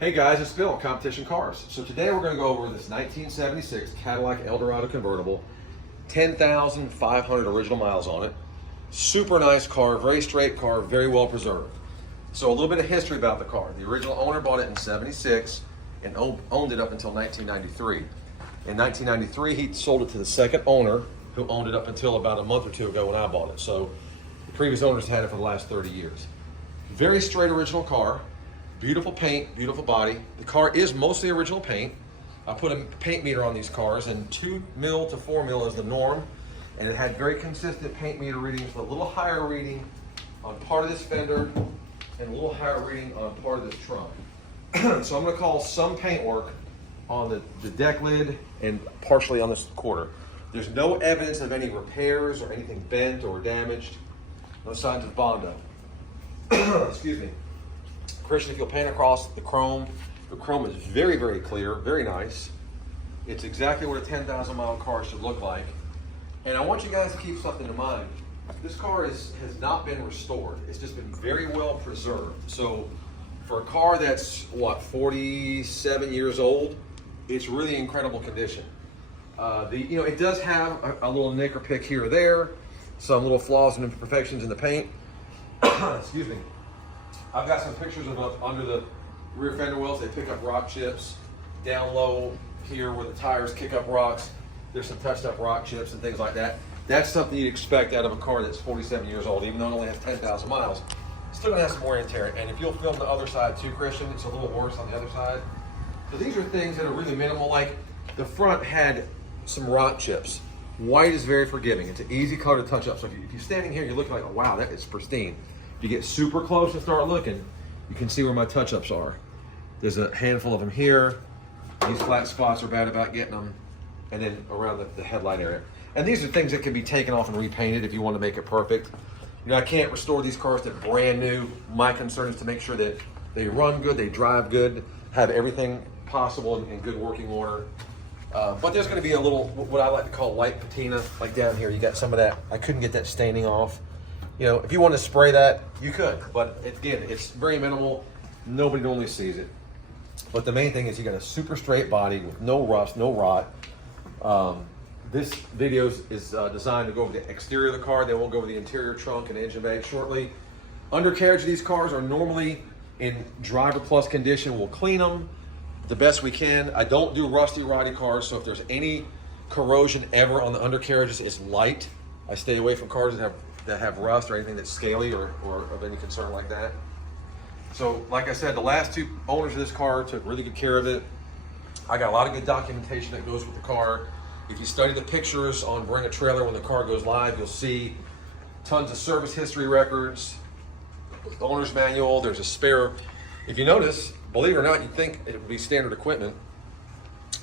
Hey guys, it's Bill, Competition Cars. So today we're going to go over this 1976 Cadillac Eldorado convertible, 10,500 original miles on it. Super nice car, very straight car, very well preserved. So a little bit of history about the car. The original owner bought it in '76 and owned it up until 1993. In 1993, he sold it to the second owner, who owned it up until about a month or two ago when I bought it. So the previous owners had it for the last 30 years. Very straight original car. Beautiful paint, beautiful body. The car is mostly original paint. I put a paint meter on these cars, and 2 mil to 4 mil is the norm. And it had very consistent paint meter readings, a little higher reading on part of this fender and a little higher reading on part of this trunk. So I'm gonna call some paint work on the deck lid and partially on this quarter. There's no evidence of any repairs or anything bent or damaged. No signs of Bondo. Excuse me. Christian, if you'll pan across the chrome is very, very clear, very nice. It's exactly what a 10,000 mile car should look like. And I want you guys to keep something in mind. This car has not been restored. It's just been very well preserved. So for a car that's, what, 47 years old, it's really incredible condition. It does have a little nick or pick here or there, some little flaws and imperfections in the paint. Excuse me. I've got some pictures of under the rear fender wells. They pick up rock chips. Down low here where the tires kick up rocks, there's some touched up rock chips and things like that. That's something you'd expect out of a car that's 47 years old, even though it only has 10,000 miles. It's still gonna have some wear and tear. And if you'll film the other side too, Christian, it's a little worse on the other side. So these are things that are really minimal. Like the front had some rock chips. White is very forgiving. It's an easy color to touch up. So if you're standing here, you're looking like, oh, wow, that is pristine. If you get super close and start looking, you can see where my touch-ups are. There's a handful of them here. These flat spots are bad about getting them. And then around the headlight area. And these are things that can be taken off and repainted if you want to make it perfect. You know, I can't restore these cars to brand new. My concern is to make sure that they run good, they drive good, have everything possible in good working order. But there's going to be a little, what I like to call light patina, like down here. You got some of that. I couldn't get that staining off. You know, if you want to spray that, you could. But again, it's very minimal. Nobody normally sees it. But the main thing is you got a super straight body with no rust, no rot. This video is designed to go over the exterior of the car. Then we'll go over the interior trunk and engine bay shortly. Undercarriage of these cars are normally in driver plus condition. We'll clean them the best we can. I don't do rusty, rotty cars, so if there's any corrosion ever on the undercarriages, it's light. I stay away from cars that have rust or anything that's scaly or of any concern like that. So like I said, the last 2 owners of this car took really good care of it. I got a lot of good documentation that goes with the car. If you study the pictures on Bring a Trailer when the car goes live, you'll see tons of service history records, the owner's manual, there's a spare. If you notice, believe it or not, you'd think it would be standard equipment,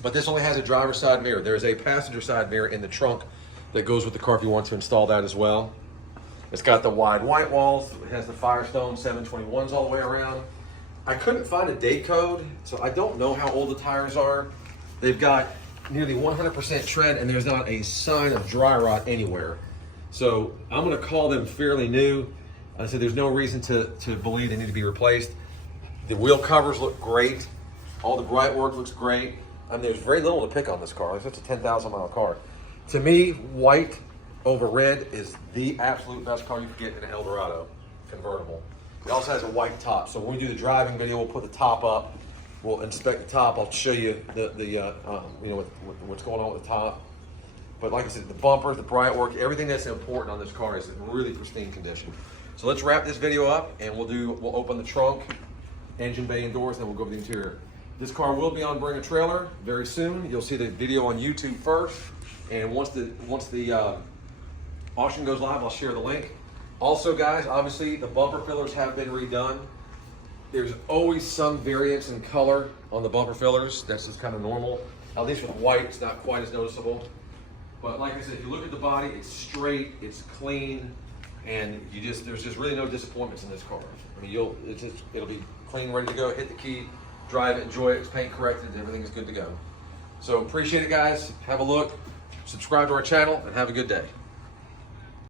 but this only has a driver's side mirror. There's a passenger side mirror in the trunk that goes with the car if you want to install that as well. It's got the wide white walls. It has the Firestone 721s all the way around. I couldn't find a date code, so I don't know how old the tires are. They've got nearly 100% tread, and there's not a sign of dry rot anywhere. So I'm gonna call them fairly new. I said there's no reason to believe they need to be replaced. The wheel covers look great. All the bright work looks great. I mean, there's very little to pick on this car. It's just a 10,000 mile car. To me, white over red is the absolute best car you can get in an Eldorado convertible. It also has a white top. So when we do the driving video, we'll put the top up. We'll inspect the top. I'll show you what's going on with the top. But like I said, the bumpers, the bright work, everything that's important on this car is in really pristine condition. So let's wrap this video up, and we'll open the trunk, engine bay and doors, and then we'll go over the interior. This car will be on Bring a Trailer very soon. You'll see the video on YouTube first, and once the auction goes live, I'll share the link. Also, guys, obviously the bumper fillers have been redone. There's always some variance in color on the bumper fillers. That's just kind of normal. At least with white, it's not quite as noticeable. But like I said, if you look at the body, it's straight, it's clean, and there's just really no disappointments in this car. I mean, it'll be clean, ready to go. Hit the key, drive it, enjoy it. It's paint corrected, everything is good to go. So appreciate it, guys. Have a look, subscribe to our channel, and have a good day.